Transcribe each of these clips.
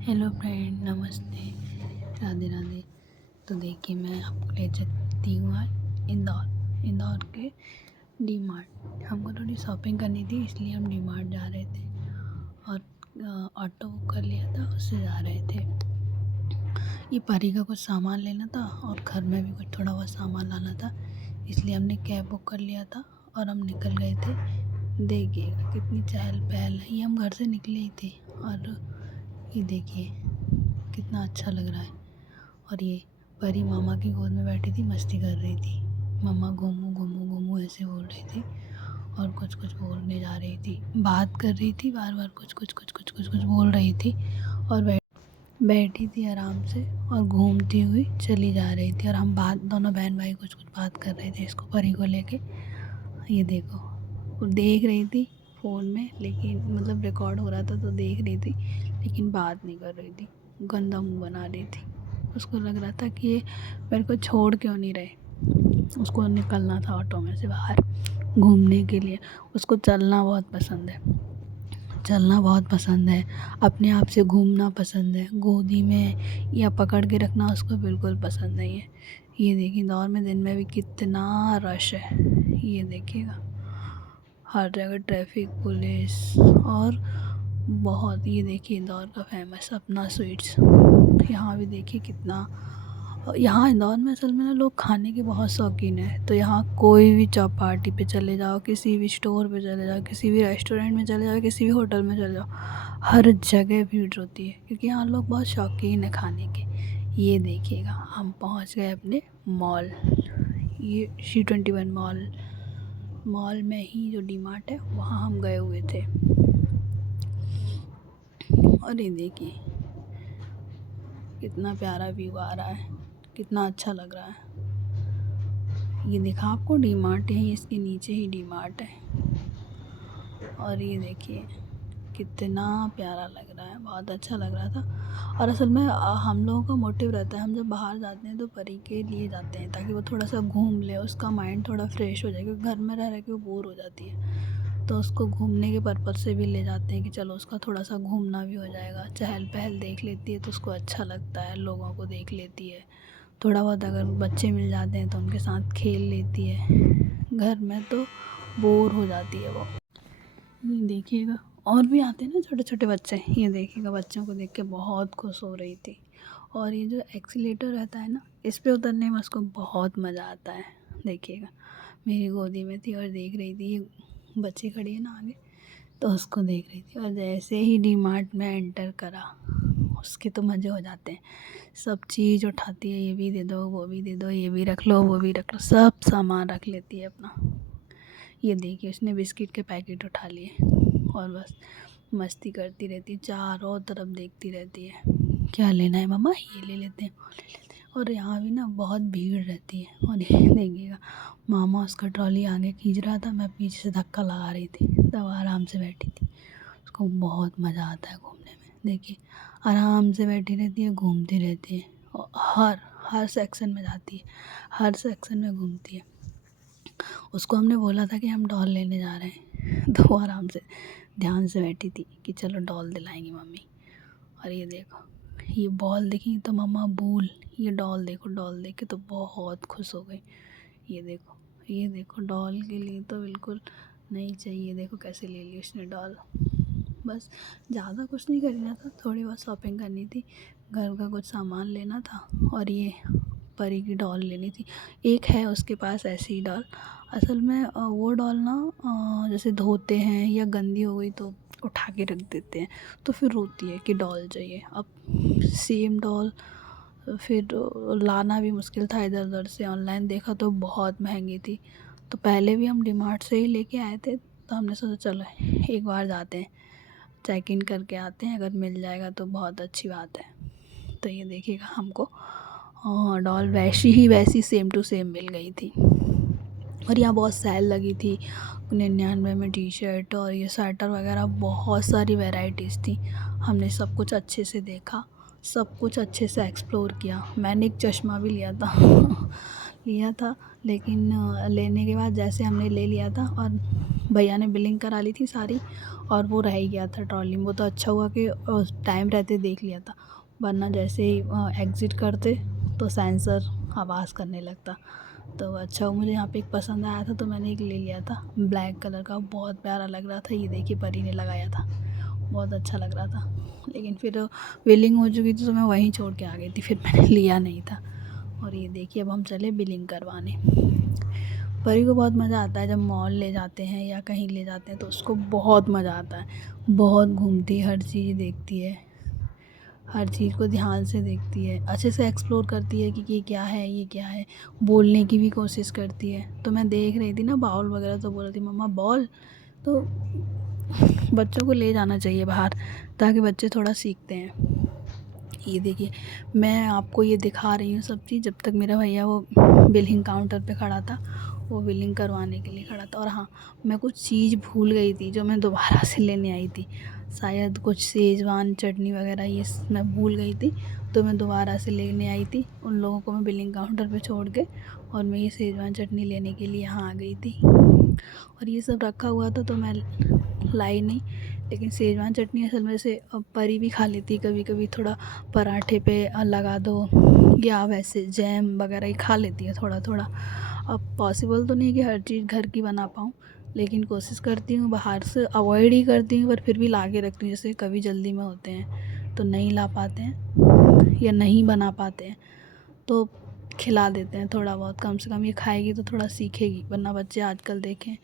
Hello friend, नमस्ते, राधे राधे। तो देखिए, मैं आपको ले चलती हूँ आज इंदौर के डी मार्ट। हमको थोड़ी शॉपिंग करनी थी, इसलिए हम डी मार्ट जा रहे थे और ऑटो बुक कर लिया था, उससे जा रहे थे। ये परी का कुछ सामान लेना था और घर में भी कुछ थोड़ा बहुत सामान लाना था, इसलिए हमने कैब बुक कर लिया था और हम निकल गए थे। देखिए कितनी चहल पहल है। ये हम घर से निकले ही थे और ये देखिए कितना अच्छा लग रहा है। और ये परी मामा की गोद में बैठी थी, मस्ती कर रही थी। मम्मा घूमू घूमू घूमू ऐसे बोल रही थी और कुछ कुछ बोलने जा रही थी, बात कर रही थी, बार बार कुछ कुछ कुछ कुछ कुछ कुछ बोल रही थी और बैठी थी आराम से और घूमती हुई चली जा रही थी। और हम दोनों बहन भाई कुछ कुछ बात कर रहे थे इसको, परी को लेके। ये देखो, वो देख रही थी फ़ोन में, लेकिन मतलब रिकॉर्ड हो रहा था तो देख रही थी, लेकिन बात नहीं कर रही थी, गंदा मुंह बना रही थी। उसको लग रहा था कि ये मेरे को छोड़ क्यों नहीं रहे। उसको निकलना था ऑटो में से बाहर घूमने के लिए। उसको चलना बहुत पसंद है, अपने आप से घूमना पसंद है, गोदी में या पकड़ के रखना उसको बिल्कुल पसंद नहीं है। ये देखिए, इंदौर में दिन में भी कितना रश है, ये देखिएगा, हर जगह ट्रैफिक पुलिस। और बहुत, ये देखिए इंदौर का फेमस अपना स्वीट्स। यहाँ भी देखिए कितना, यहाँ इंदौर में असल में ना लोग खाने के बहुत शौकीन हैं। तो यहाँ कोई भी चौपाटी पे चले जाओ, किसी भी स्टोर पे चले जाओ, किसी भी रेस्टोरेंट में चले जाओ, किसी भी होटल में चले जाओ, हर जगह भीड़ होती है, क्योंकि यहाँ लोग बहुत शौकीन है खाने के। ये देखिएगा, हम पहुँच गए अपने मॉल, ये C21 मॉल में ही जो डी मार्ट है वहाँ हम गए हुए थे। और ये देखिए कितना प्यारा व्यू आ रहा है, कितना अच्छा लग रहा है। ये देखा आपको, डी मार्ट है, इसके नीचे ही डी मार्ट है। और ये देखिए कितना प्यारा लग रहा है, बहुत अच्छा लग रहा था। और असल में हम लोगों का मोटिव रहता है, हम जब बाहर जाते हैं तो परी के लिए जाते हैं ताकि वो थोड़ा सा घूम ले, उसका माइंड थोड़ा फ्रेश हो जाए, क्योंकि घर में रह रह के वो बोर हो जाती है। तो उसको घूमने के पर्पज़ से भी ले जाते हैं कि चलो उसका थोड़ा सा घूमना भी हो जाएगा, चहल पहल देख लेती है तो उसको अच्छा लगता है, लोगों को देख लेती है। थोड़ा बहुत अगर बच्चे मिल जाते हैं तो उनके साथ खेल लेती है, घर में तो बोर हो जाती है वो। ये देखिएगा, और भी आते हैं ना छोटे छोटे बच्चे, ये देखिएगा बच्चों को देख के बहुत खुश हो रही थी। और ये जो एक्सीलेटर रहता है ना, इस पे उतरने में उसको बहुत मज़ा आता है। देखिएगा, मेरी गोदी में थी और देख रही थी, ये बच्ची खड़ी है ना आगे, तो उसको देख रही थी। और जैसे ही डी मार्ट में एंटर करा, उसके तो मज़े हो जाते हैं। सब चीज़ उठाती है, ये भी दे दो, वो भी दे दो, ये भी रख लो, वो भी रख लो, सब सामान रख लेती है अपना। ये देखिए, उसने बिस्किट के पैकेट उठा लिए और बस मस्ती करती रहती है, चारों तरफ देखती रहती है, क्या लेना है मम्मा, ये ले लेते हैं, वो ले लेते हैं। और यहाँ भी ना बहुत भीड़ रहती है। और ये देखिएगा, मामा उसका ट्रॉली आगे खींच रहा था, मैं पीछे से धक्का लगा रही थी, तब आराम से बैठी थी। उसको बहुत मज़ा आता है घूमने में। देखिए, आराम से बैठी रहती है, घूमती रहती है और हर हर सेक्शन में जाती है, हर सेक्शन में घूमती है। उसको हमने बोला था कि हम डॉल लेने जा रहे हैं, तो वो आराम से ध्यान से बैठी थी कि चलो डॉल दिलाएंगी मम्मी। और ये देखो, ये बॉल देखी तो मम्मा भूल, ये डॉल देखो, डॉल देख के तो बहुत खुश हो गई। ये देखो डॉल के लिए तो बिल्कुल नहीं चाहिए, देखो कैसे ले ली उसने डॉल। बस ज़्यादा कुछ नहीं करना था, थोड़ी बहुत शॉपिंग करनी थी, घर का कुछ सामान लेना था और ये परी की डॉल लेनी थी। एक है उसके पास ऐसी ही डॉल। असल में वो डॉल ना जैसे धोते हैं या गंदी हो गई तो उठा के रख देते हैं, तो फिर रोती है कि डॉल चाहिए। अब सेम डॉल फिर लाना भी मुश्किल था, इधर उधर से ऑनलाइन देखा तो बहुत महंगी थी। तो पहले भी हम डी मार्ट से ही लेके आए थे, तो हमने सोचा चलो एक बार जाते हैं, चेक इन करके आते हैं, अगर मिल जाएगा तो बहुत अच्छी बात है। तो ये देखिएगा, हमको डॉल वैसी सेम टू सेम मिल गई थी। और यहाँ बहुत सेल लगी थी, 99 में टी शर्ट और ये स्वेटर वगैरह, बहुत सारी वैराइटीज़ थी। हमने सब कुछ अच्छे से देखा, सब कुछ अच्छे से एक्सप्लोर किया। मैंने एक चश्मा भी लिया था लिया था, लेकिन लेने के बाद जैसे हमने ले लिया था और भैया ने बिलिंग करा ली थी सारी, और वो रह ही गया था ट्रॉली में। वो तो अच्छा हुआ कि टाइम रहते देख लिया था, वरना जैसे ही एग्ज़िट करते तो सेंसर आवाज़ करने लगता। तो अच्छा हुआ मुझे यहाँ पे एक पसंद आया था, तो मैंने एक ले लिया था ब्लैक कलर का, बहुत प्यारा लग रहा था। ये देखिए परी ने लगाया था, बहुत अच्छा लग रहा था। लेकिन फिर बिलिंग हो चुकी थी तो मैं वहीं छोड़ के आ गई थी, फिर मैंने लिया नहीं था। और ये देखिए अब हम चले बिलिंग करवाने। परी को बहुत मज़ा आता है जब मॉल ले जाते हैं या कहीं ले जाते हैं, तो उसको बहुत मज़ा आता है। बहुत घूमती है, हर चीज़ देखती है, हर चीज़ को ध्यान से देखती है, अच्छे से एक्सप्लोर करती है कि ये क्या है, ये क्या है। बोलने की भी कोशिश करती है। तो मैं देख रही थी ना बाउल वगैरह, तो बोल रही थी मम्मा बॉल। तो बच्चों को ले जाना चाहिए बाहर, ताकि बच्चे थोड़ा सीखते हैं। ये देखिए मैं आपको ये दिखा रही हूँ सब चीज़, जब तक मेरा भैया वो बिलिंग काउंटर पे खड़ा था, वो बिलिंग करवाने के लिए खड़ा था। और हाँ, मैं कुछ चीज़ भूल गई थी जो मैं दोबारा से लेने आई थी, शायद कुछ शेज़वान चटनी वगैरह ये मैं भूल गई थी, तो मैं दोबारा से लेने आई थी। उन लोगों को मैं बिलिंग काउंटर पे छोड़ के, और मैं ये शेज़वान चटनी लेने के लिए यहाँ आ गई थी। और ये सब रखा हुआ था तो मैं लाई नहीं, लेकिन शेज़वान चटनी असल में से परी भी खा लेती है कभी कभी, थोड़ा पराठे पे लगा दो, या वैसे जैम वगैरह ही खा लेती है थोड़ा थोड़ा। अब पॉसिबल तो नहीं कि हर चीज़ घर की बना पाऊँ, लेकिन कोशिश करती हूँ, बाहर से अवॉइड ही करती हूँ, पर फिर भी ला के रखती हूँ। जैसे कभी जल्दी में होते हैं तो नहीं ला पाते हैं या नहीं बना पाते हैं, तो खिला देते हैं थोड़ा बहुत। कम से कम ये खाएगी तो थोड़ा सीखेगी, वरना बच्चे आजकल देखें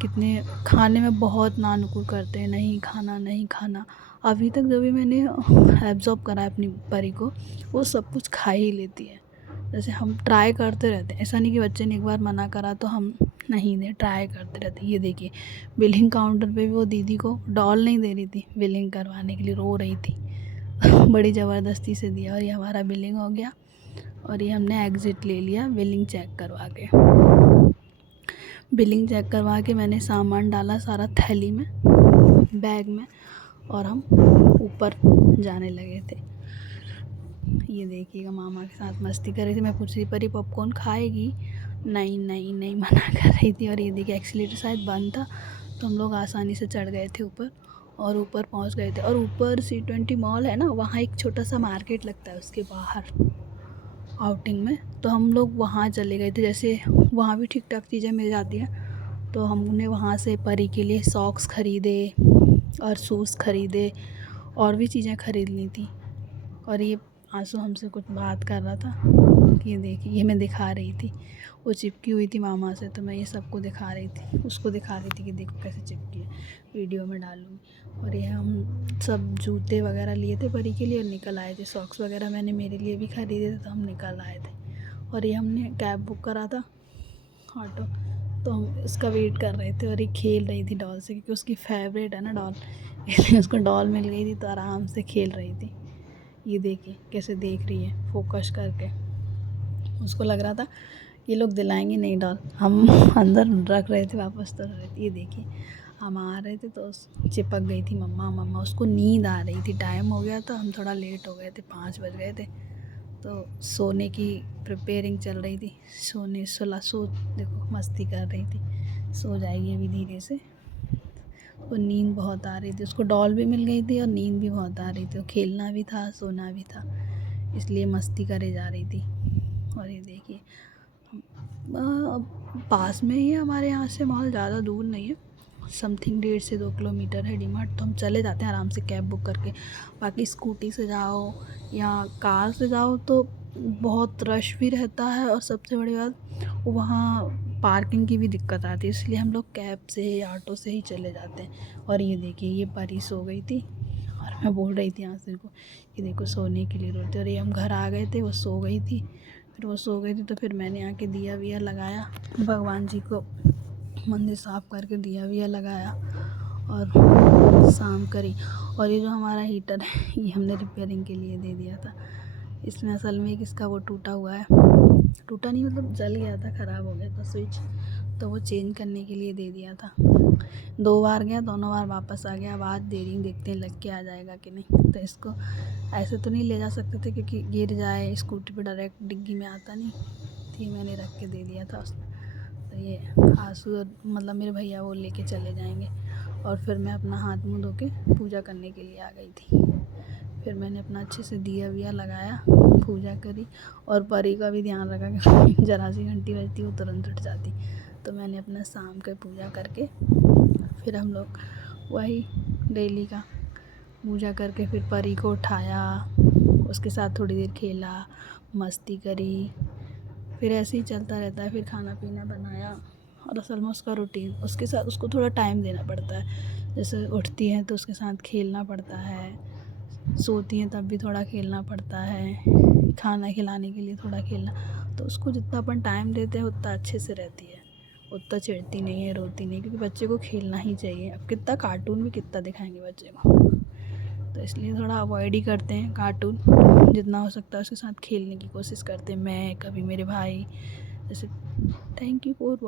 कितने खाने में बहुत नानुकुर करते हैं, नहीं खाना नहीं खाना। अभी तक जो भी मैंने एब्ज़ॉर्ब करा है अपनी परी को, वो सब कुछ खा ही लेती है। जैसे हम ट्राई करते रहते हैं, ऐसा नहीं कि बच्चे ने एक बार मना करा तो हम नहीं दें, ट्राई करते रहते हैं। ये देखिए बिलिंग काउंटर पे भी वो दीदी को डॉल नहीं दे रही थी बिलिंग करवाने के लिए, रो रही थी। बड़ी ज़बरदस्ती से दिया, और ये हमारा बिलिंग हो गया, और ये हमने एग्ज़िट ले लिया बिलिंग चेक करवा के। बिलिंग चेक करवा के मैंने सामान डाला सारा थैली में, बैग में, और हम ऊपर जाने लगे थे। ये देखिएगा मामा के साथ मस्ती कर रही थी। मैं पूछ रही परी पॉपकॉर्न खाएगी, नहीं नहीं नहीं मना कर रही थी। और ये देखिए एक्सीलेटर शायद बंद था, तो हम लोग आसानी से चढ़ गए थे ऊपर, और ऊपर पहुंच गए थे। और ऊपर C20 मॉल है ना, वहाँ एक छोटा सा मार्केट लगता है उसके बाहर आउटिंग में, तो हम लोग वहाँ चले गए थे। जैसे वहाँ भी ठीक ठाक चीज़ें मिल जाती हैं, तो हमने वहाँ से परी के लिए सॉक्स ख़रीदे और शूज़ ख़रीदे, और भी चीज़ें ख़रीद ली थी। और ये आंसू हमसे कुछ बात कर रहा था कि ये देखिए, ये मैं दिखा रही थी, वो चिपकी हुई थी मामा से, तो मैं ये सबको दिखा रही थी, उसको दिखा रही थी कि देखो कैसे चिपकी है, वीडियो में डालूँगी। और ये हम सब जूते वगैरह लिए थे परी के लिए और निकल आए थे। सॉक्स वगैरह मैंने मेरे लिए भी ख़रीदे थे, तो हम निकल आए थे। और ये हमने कैब बुक करा था ऑटो, तो हम इसका वेट कर रहे थे। और ये खेल रही थी डॉल से, क्योंकि उसकी फेवरेट है ना डॉल, इसलिए उसको डॉल मिल गई थी तो आराम से खेल रही थी। ये देखिए कैसे देख रही है फोकस करके, उसको लग रहा था ये लोग दिलाएंगे नहीं डॉल, हम अंदर रख रहे थे वापस तो रहे थे। ये देखिए हम आ रहे थे तो चिपक गई थी मम्मा मम्मा, उसको नींद आ रही थी, टाइम हो गया था, हम थोड़ा लेट हो गए थे, 5 बज गए थे, तो सोने की प्रिपेयरिंग चल रही थी। सो देखो मस्ती कर रही थी, सो जाएगी अभी धीरे से। वो नींद बहुत आ रही थी, उसको डॉल भी मिल गई थी और नींद भी बहुत आ रही थी, वो खेलना भी था सोना भी था, इसलिए मस्ती करे जा रही थी। और ये देखिए पास में ही है हमारे यहाँ से मॉल, ज़्यादा दूर नहीं है, समथिंग 1.5 से 2 किलोमीटर है डीमार्ट, तो हम चले जाते हैं आराम से कैब बुक करके। बाकी स्कूटी से जाओ या कार से जाओ तो बहुत रश भी रहता है, और सबसे बड़ी बात वहाँ पार्किंग की भी दिक्कत आती है, इसलिए हम लोग कैब से या ऑटो से ही चले जाते हैं। और ये देखिए ये परी सो गई थी, और मैं बोल रही थी आंसू को कि देखो सोने के लिए रोते, और ये हम घर आ गए थे, वो सो गई थी। फिर वो सो गई थी तो फिर मैंने आके दिया विया लगाया, भगवान जी को मंदिर साफ़ करके दिया विया लगाया और शाम करी। और ये जो हमारा हीटर है ये हमने रिपेयरिंग के लिए दे दिया था, इसमें असल में इसका वो टूटा हुआ है, टूटा नहीं मतलब जल गया था, ख़राब हो गया था स्विच, तो वो चेंज करने के लिए दे दिया था। 2 बार गया, दोनों बार वापस आ गया। अब आज दे रही हूँ, देखते हैं लग के आ जाएगा कि नहीं। तो इसको ऐसे तो नहीं ले जा सकते थे क्योंकि गिर जाए, स्कूटी पे डायरेक्ट डिग्गी में आता नहीं, थी, मैंने रख के दे दिया था उसने। तो ये आंसू मतलब मेरे भैया वो लेके चले जाएंगे। और फिर मैं अपना हाथ मुँह धो के पूजा करने के लिए आ गई थी। फिर मैंने अपना अच्छे से दिया विया लगाया, पूजा करी और परी का भी ध्यान रखा कि ज़रा सी घंटी बजती वो तुरंत उठ जाती। तो मैंने अपना शाम का पूजा करके फिर हम लोग वही डेली का पूजा करके फिर परी को उठाया, उसके साथ थोड़ी देर खेला, मस्ती करी। फिर ऐसे ही चलता रहता है। फिर खाना पीना बनाया और असल में उसका रूटीन, उसके साथ उसको थोड़ा टाइम देना पड़ता है। जैसे उठती है तो उसके साथ खेलना पड़ता है, सोती हैं तब भी थोड़ा खेलना पड़ता है, खाना खिलाने के लिए थोड़ा खेलना। तो उसको जितना अपन टाइम देते हैं उतना अच्छे से रहती है, उतना चिढ़ती नहीं है, रोती नहीं, क्योंकि बच्चे को खेलना ही चाहिए। अब कितना कार्टून भी कितना दिखाएंगे बच्चे को, तो इसलिए थोड़ा अवॉइड ही करते हैं कार्टून। जितना हो सकता है उसके साथ खेलने की कोशिश करते हैं, मैं कभी मेरे भाई। जैसे थैंक यू फॉर